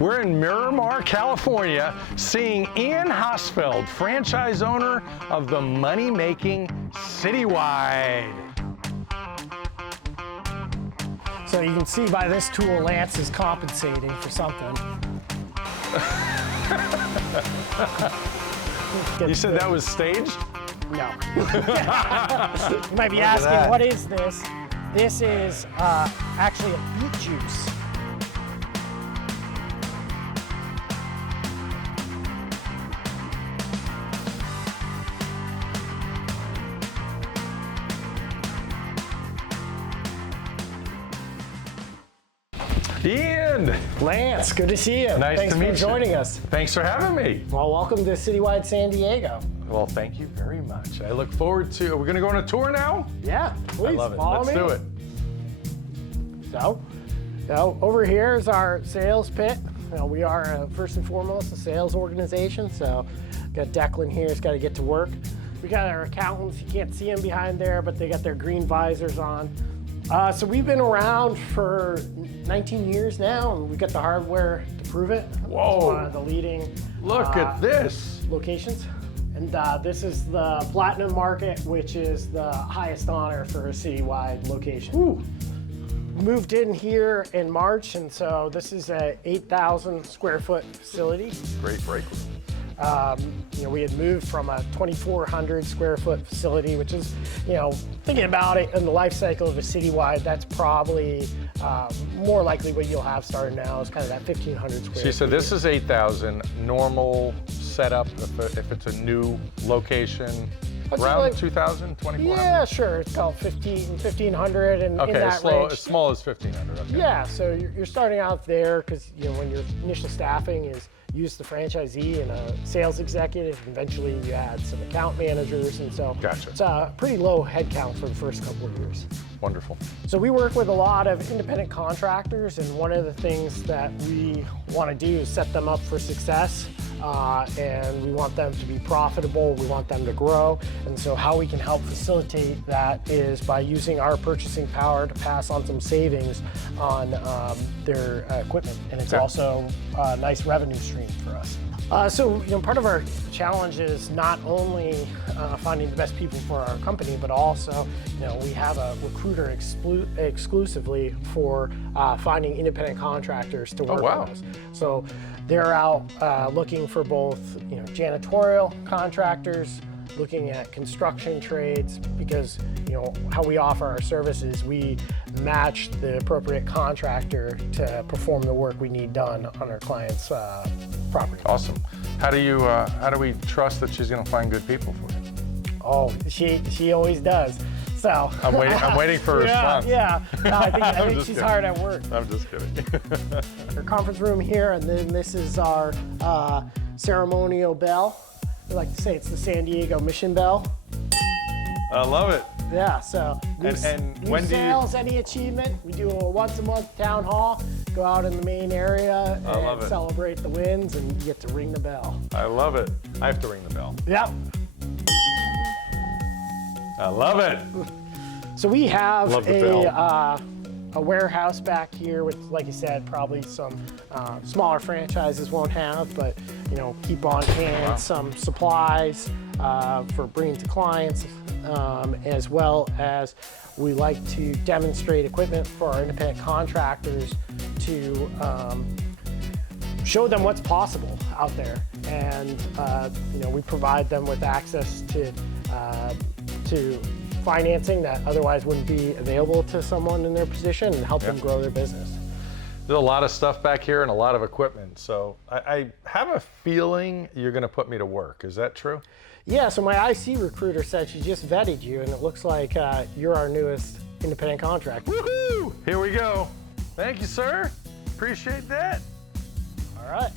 We're in Miramar, California, seeing Ian Hossfeld, franchise owner of the money-making City Wide. So you can see by this tool, Lance is compensating for something. You said that was staged? No. You might be asking, what is this? This is actually a beet juice. Ian! Lance, good to see you. Nice to meet you. Thanks for joining us. Thanks for having me. Well, welcome to City Wide San Diego. Well, thank you very much. I look forward to, we're gonna go on a tour now? Yeah, please I love it. follow Let's me. do it. So over here is our sales pit. We are first and foremost a sales organization. So got Declan here, he's got to get to work. We got our accountants, you can't see them behind there, but they got their green visors on. So we've been around for 19 years now, and we got the hardware to prove it. Whoa. It's one of the leading Look at this. locations. And this is the Platinum Market, which is the highest honor for a citywide location. Ooh. Moved in here in March, and so this is a 8,000 square foot facility. Great break. We had moved from a 2,400 square foot facility, which is, thinking about it in the life cycle of a citywide, that's probably more likely what you'll have starting now is kind of that 1,500 square So this is 8,000, normal setup if it's a new location, around like 2,000, 2,400? Yeah, sure. It's called 1,500 and Okay, in that range. as small as 1,500. Okay. Yeah, so you're starting out there because when your initial staffing is use the franchisee and a sales executive, and eventually you add some account managers, and so Gotcha. it's a pretty low head count for the first couple of years. Wonderful. So we work with a lot of independent contractors, and one of the things that we want to do is set them up for success. And we want them to be profitable, we want them to grow, and so how we can help facilitate that is by using our purchasing power to pass on some savings on their equipment, and it's also a nice revenue stream for us. So part of our challenge is not only finding the best people for our company, but also we have a recruiter exclusively for finding independent contractors to work with us. So they're out looking for both janitorial contractors, looking at construction trades, because how we offer our services, we match the appropriate contractor to perform the work we need done on our client's property. Awesome. How do we trust that she's going to find good people for you? Oh, she always does. So I'm waiting for a response. Yeah. No, I think she's hard at work. I'm just kidding. Our conference room here, and then this is our ceremonial bell. We like to say it's the San Diego Mission Bell. I love it. Yeah, so new when sales, any achievement, we do a once a month town hall, go out in the main area and celebrate the wins, and you get to ring the bell. I love it. I have to ring the bell. Yep. I love it. So we have a warehouse back here with, like you said, probably some smaller franchises won't have, but keep on hand some supplies for bringing to clients, as well as we like to demonstrate equipment for our independent contractors to show them what's possible out there, and we provide them with access to financing that otherwise wouldn't be available to someone in their position, and help them grow their business. There's a lot of stuff back here and a lot of equipment, so I have a feeling you're going to put me to work. Is that true? Yeah, so my IC recruiter said she just vetted you, and it looks like you're our newest independent contractor. Woohoo! Here we go. Thank you, sir. Appreciate that. All right.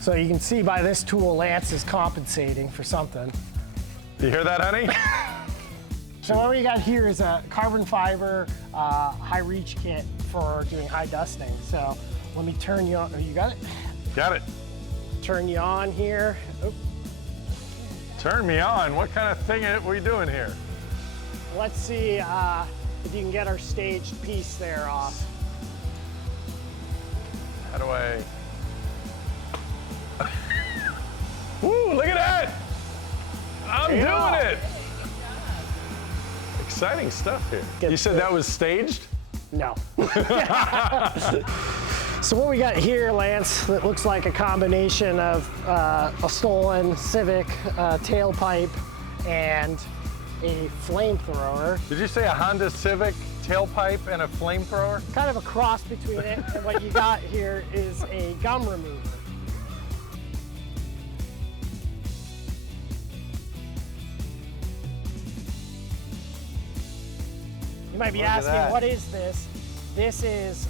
So you can see by this tool, Lance is compensating for something. You hear that, honey? So what we got here is a carbon fiber high reach kit for doing high dusting. So let me turn you on. Oh, you got it? Got it. Turn you on here. Oop. Turn me on? What kind of thing are we doing here? Let's see. if you can get our staged piece there off. How do I? Ooh, look at that! I'm doing it! Exciting stuff here. You said that was staged? No. So what we got here, Lance, that looks like a combination of a stolen Civic tailpipe and a flamethrower. Did you say a Honda Civic tailpipe and a flamethrower? Kind of a cross between it, and what you got here is a gum remover. You might be asking, what is this? This is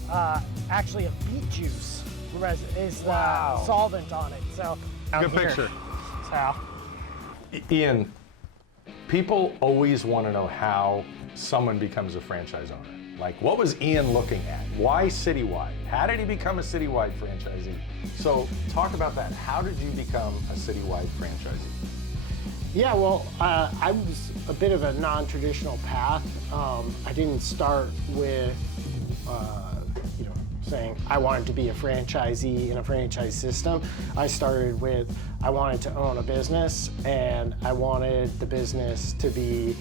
actually a beet juice. Is the solvent on it. So good picture. So, Ian, people always want to know how someone becomes a franchise owner. Like, what was Ian looking at? Why City Wide? How did he become a City Wide franchisee? So talk about that. How did you become a City Wide franchisee? Yeah, well, I was a bit of a non-traditional path. I didn't start with, saying I wanted to be a franchisee in a franchise system. I started with, I wanted to own a business, and I wanted the business to be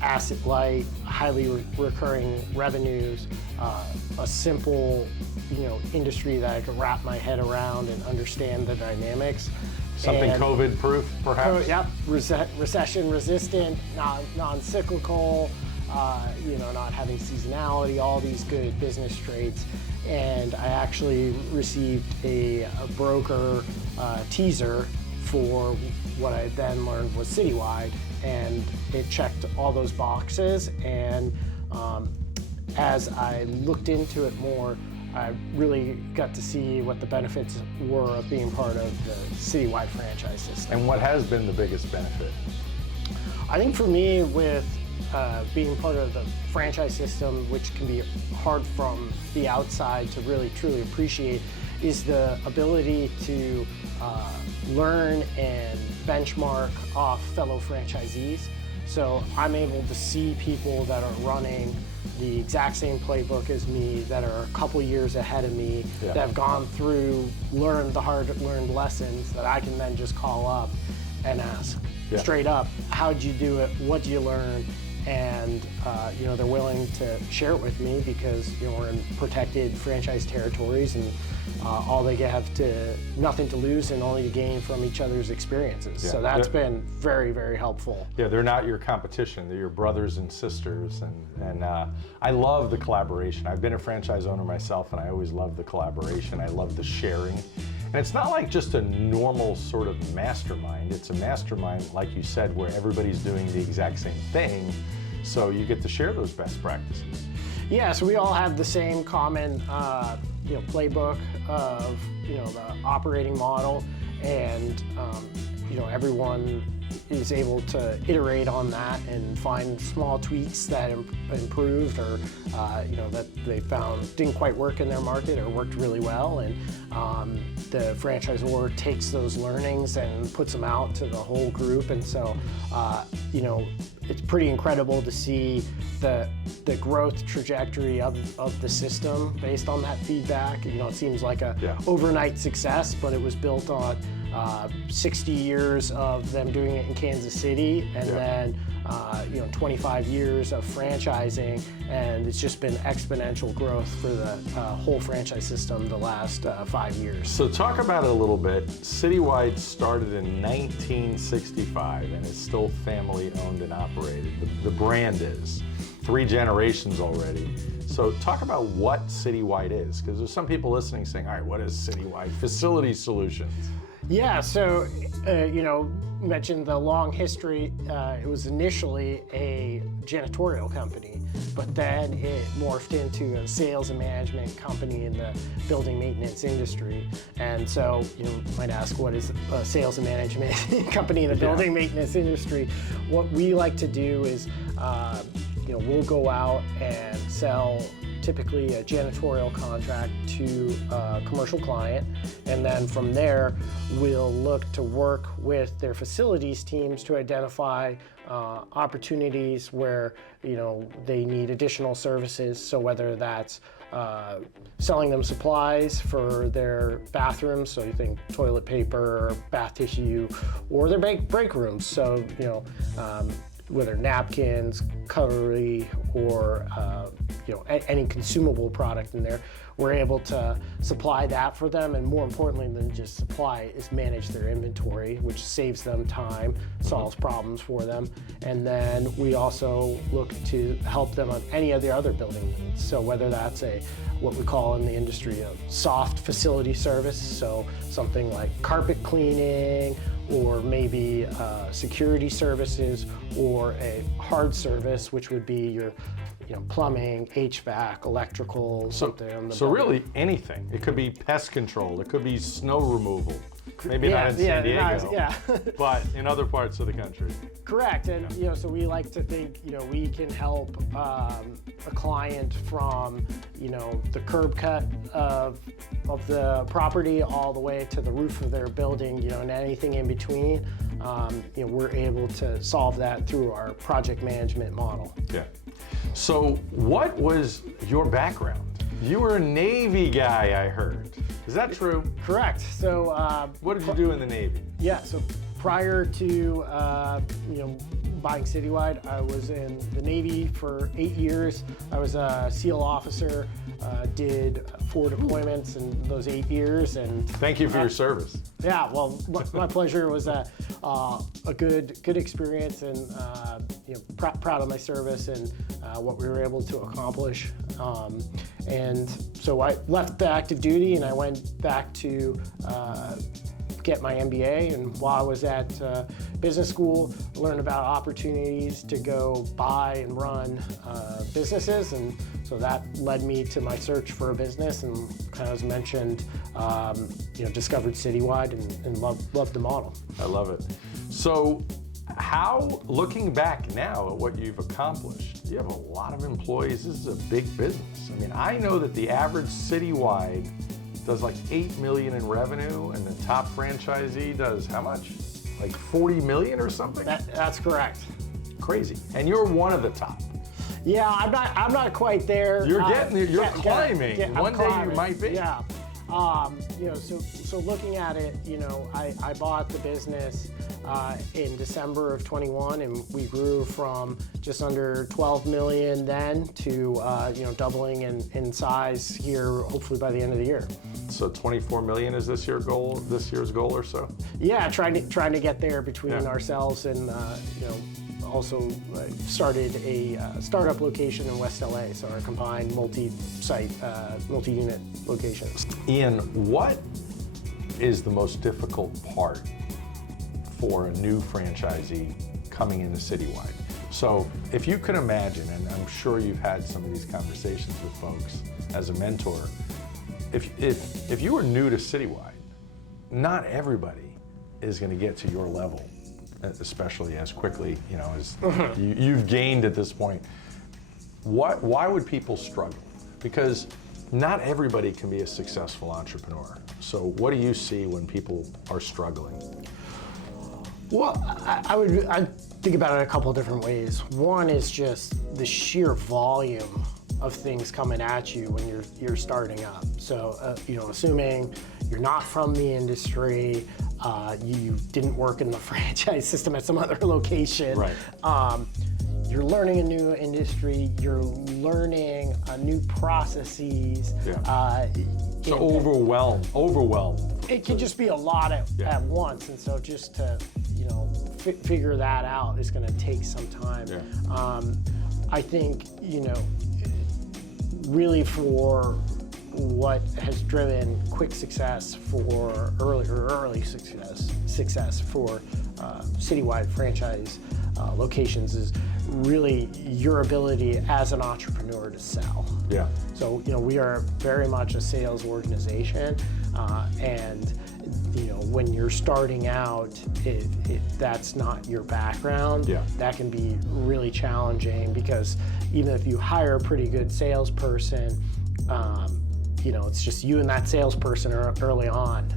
asset light, highly recurring revenues, a simple, industry that I could wrap my head around and understand the dynamics. Something COVID-proof, perhaps? Yep, recession-resistant, non-cyclical, not having seasonality, all these good business traits. And I actually received a broker teaser for what I then learned was City Wide, and it checked all those boxes. And as I looked into it more, I really got to see what the benefits were of being part of the City Wide franchise system. And what has been the biggest benefit? I think for me, with being part of the franchise system, which can be hard from the outside to really truly appreciate, is the ability to learn and benchmark off fellow franchisees. So I'm able to see people that are running the exact same playbook as me, that are a couple years ahead of me, that have gone through, learned the hard-learned lessons, that I can then just call up and ask straight up, how'd you do it, what'd you learn? And they're willing to share it with me because we're in protected franchise territories, and all they have nothing to lose and only to gain from each other's experiences. So that's been very, very helpful. Yeah, they're not your competition, they're your brothers and sisters, and I love the collaboration. I've been a franchise owner myself, and I always love the collaboration. I love the sharing. And it's not like just a normal sort of mastermind. It's a mastermind, like you said, where everybody's doing the exact same thing, so you get to share those best practices. Yeah, so we all have the same common playbook of the operating model, and everyone is able to iterate on that and find small tweaks that improved, or that they found didn't quite work in their market or worked really well, and the franchisor takes those learnings and puts them out to the whole group. And so it's pretty incredible to see the growth trajectory of the system based on that feedback. It seems like a overnight success, but it was built on 60 years of them doing it in Kansas City, and then 25 years of franchising, and it's just been exponential growth for the whole franchise system the last 5 years. So talk about it a little bit. City Wide started in 1965 and is still family owned and operated. The brand is 3 generations already. So talk about what City Wide is, because there's some people listening saying, all right, what is City Wide Facility Solutions? Yeah, so, mentioned the long history. It was initially a janitorial company, but then it morphed into a sales and management company in the building maintenance industry. And so, you might ask, what is a sales and management company in the building maintenance industry? What we like to do is, we'll go out and sell typically a janitorial contract to a commercial client, and then from there we'll look to work with their facilities teams to identify opportunities where they need additional services. So whether that's selling them supplies for their bathrooms, so you think toilet paper, bath tissue, or their break rooms. So whether napkins, cutlery, or any consumable product in there, we're able to supply that for them, and more importantly than just supply is manage their inventory, which saves them time, solves problems for them, and then we also look to help them on any of their other building needs. So whether that's what we call in the industry a soft facility service, so something like carpet cleaning, or maybe security services, or a hard service, which would be your plumbing, HVAC, electrical, something on the So building. really anything. It could be pest control, it could be snow removal. Maybe not in San Diego, but in other parts of the country. Correct, and so we like to think we can help a client from the curb cut of the property all the way to the roof of their building, and anything in between. We're able to solve that through our project management model. Yeah. So what was your background? You were a Navy guy, I heard. Is that true? Correct. So what did you do in the Navy? Yeah, so prior to buying City Wide, I was in the Navy for 8 years. I was a SEAL officer, did 4 deployments in those 8 years, and thank you for your service. Yeah, well, my pleasure. It was a good experience, and proud of my service and what we were able to accomplish. And so I left the active duty and I went back to get my MBA. And while I was at business school, I learned about opportunities to go buy and run businesses. And so that led me to my search for a business, and kind of as mentioned, discovered City Wide and loved the model. I love it. So how, looking back now at what you've accomplished, you have a lot of employees. This is a big business. I mean, I know that the average citywide does like 8 million in revenue, and the top franchisee does how much? Like 40 million or something? That's correct. Crazy. And you're one of the top. Yeah, I'm not quite there. You're getting there. You're climbing. One day you might be. Yeah. So looking at it, I bought the business in December of 21, and we grew from just under 12 million then to doubling in size here, hopefully by the end of the year. So 24 million is this year's goal or so? Yeah, trying to get there between ourselves, and also started a startup location in West LA, so our combined multi-site, multi-unit location. Ian, what is the most difficult part for a new franchisee coming into City Wide? So if you can imagine, and I'm sure you've had some of these conversations with folks as a mentor, if you were new to City Wide, not everybody is going to get to your level, especially as quickly as you've gained at this point. Why would people struggle? Because not everybody can be a successful entrepreneur. So what do you see when people are struggling? Well, I think about it a couple of different ways. One is just the sheer volume of things coming at you when you're starting up. So assuming you're not from the industry, you didn't work in the franchise system at some other location. Right. You're learning a new industry, you're learning new processes. Yeah. So overwhelmed. It can just be a lot at once, and so just to figure that out is going to take some time. Yeah. I think really for what has driven quick success for early success for citywide franchise locations is really your ability as an entrepreneur to sell. Yeah. So we are very much a sales organization, and when you're starting out, if that's not your background, that can be really challenging, because even if you hire a pretty good salesperson, it's just you and that salesperson early on.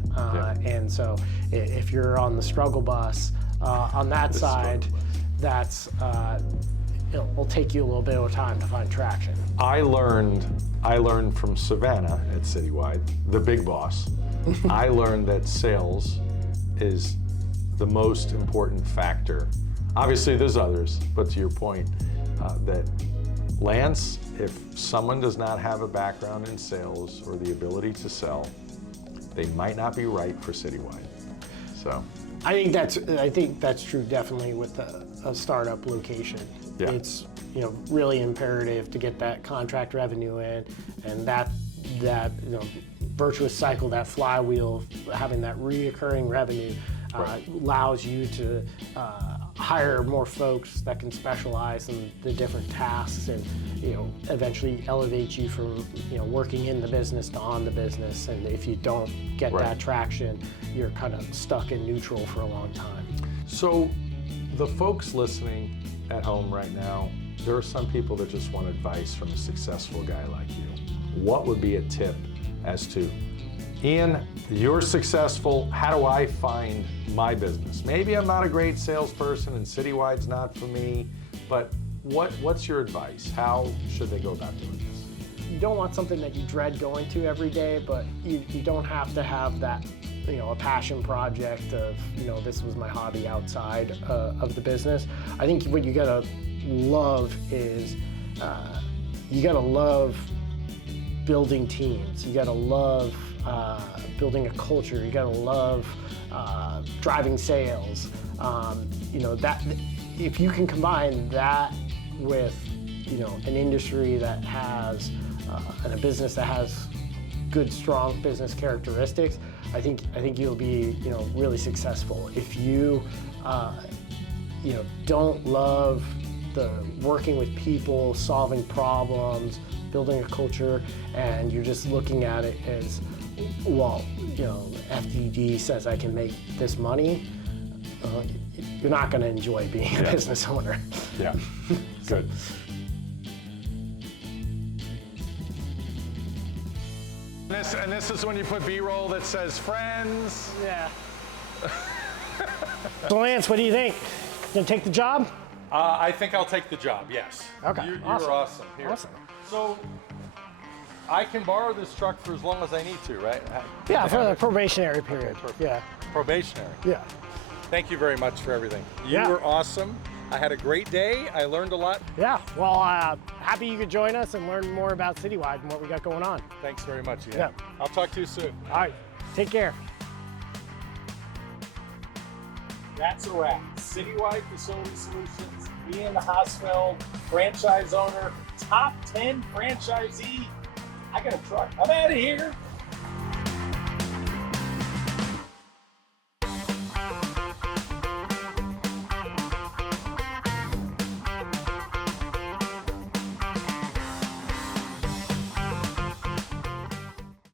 And so if you're on the struggle bus on that side, that's it'll take you a little bit of time to find traction. I learned from Savannah at City Wide, the big boss. I learned that sales is the most important factor. Obviously there's others, but to your point, that Lance, if someone does not have a background in sales or the ability to sell, they might not be right for City Wide. So I think that's true definitely with a startup location. Yeah. It's really imperative to get that contract revenue in, and that virtuous cycle, that flywheel, having that reoccurring revenue allows you to hire more folks that can specialize in the different tasks, and eventually elevate you from working in the business to on the business. And if you don't get that traction, you're kind of stuck in neutral for a long time. So the folks listening at home right now, there are some people that just want advice from a successful guy like you. What would be a tip as to, Ian, you're successful, how do I find my business? Maybe I'm not a great salesperson and City Wide's not for me, but what's your advice? How should they go about doing this? You don't want something that you dread going to every day, but you don't have to have that a passion project of this was my hobby outside of the business. I think what you gotta love is you gotta love building teams. You gotta love building a culture. You gotta love driving sales. That if you can combine that with an industry that has and a business that has good, strong business characteristics, I think you'll be really successful. If you don't love the working with people, solving problems, building a culture, and you're just looking at it as, well, FDD says I can make this money, you're not going to enjoy being a business owner. Yeah, good. And this is when you put B-roll that says friends. Yeah. So Lance, what do you think? You gonna take the job? I think I'll take the job, yes. Okay, You're awesome. awesome. Here. Awesome. So I can borrow this truck for as long as I need to, right? Yeah, for the probationary period. Perfect. Yeah. Probationary. Yeah. Thank you very much for everything. You Yeah. were awesome. I had a great day. I learned a lot. Yeah. Well, happy you could join us and learn more about City Wide and what we got going on. Thanks very much, Ian. Yeah. I'll talk to you soon. All right. Take care. That's a wrap. City Wide Facility Solutions, Ian Hossfeld, franchise owner, top 10 franchisee. I got a truck. I'm out of here.